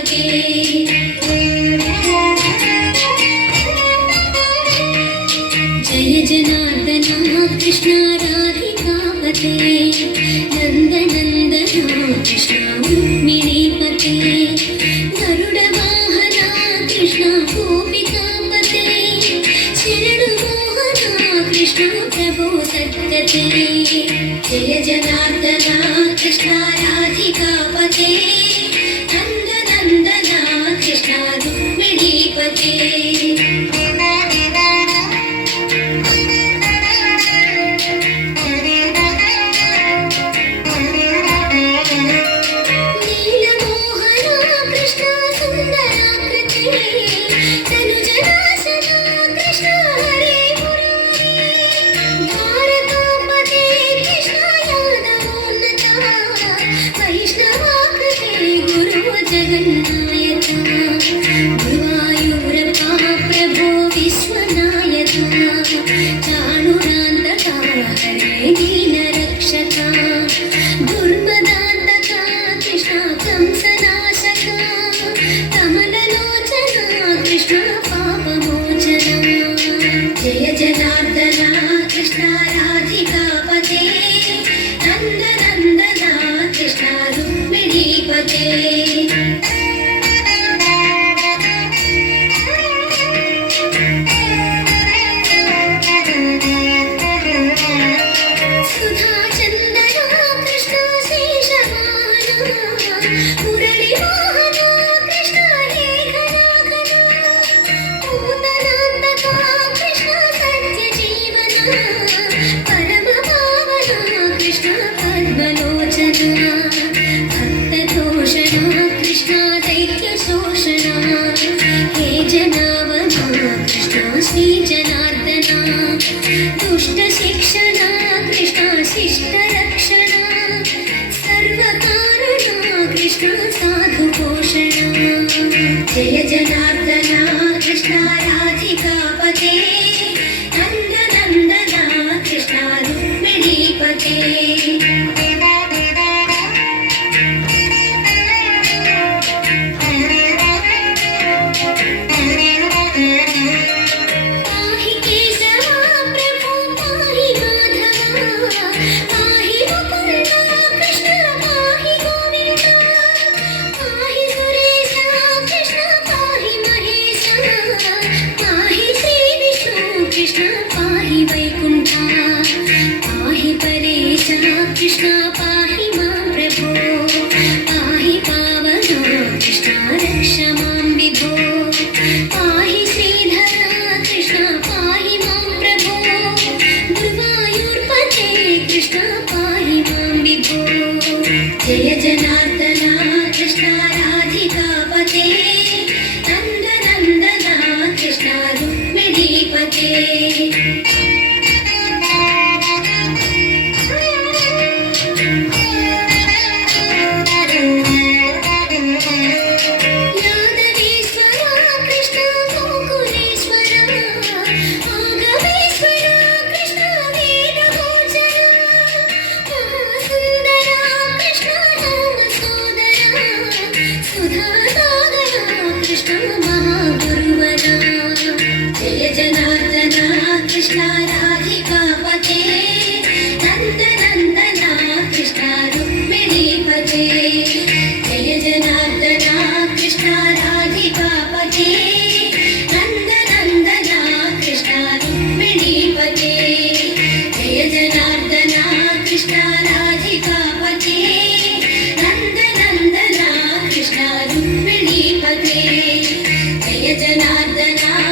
पते जय जनार्दना कृष्ण राधिकापते नन्दनन्दना कृष्ण रुक्मिणीपते गरुडवाहना कृष्ण गोपिकापते शरणमोहना कृष्ण प्रभो सद्गते जय जनार्दना कृष्ण राधिकापते नन्दनन्दना कृष्ण रुक्मिणीपते जय जनार्दना कृष्ण राधिकापते नन्दनन्दना कृष्ण रुक्मिणीपते दुष्ट शिक्षणा कृष्ण शिष्ट रक्षणा सर्वकारणा कृष्ण साधु पोषणा जय जनार्दना कृष्ण राधिकापते नन्दनन्दना कृष्ण रुक्मिणीपते कृष्ण पाहि मां प्रभो पाहि पावना कृष्ण रक्ष मां विभो पाहि श्रीधरा कृष्ण पाहि मां प्रभो गुरुवायूर्पते कृष्ण पाहि मां विभो जय जनार्दना कृष्ण राधिकापते नन्दनन्दना कृष्ण रुक्मिणीपते जय जनार्दना कृष्ण राधिकापते नन्दनन्दना कृष्ण रुक्मिणीपते जय जनार्दना कृष्ण राधिकापते नन्दनन्दना कृष्ण रुक्मिणीपते जय जनार्दना कृष्ण राधिकापते नन्दनन्दना कृष्ण रुक्मिणीपते जय जनार्दना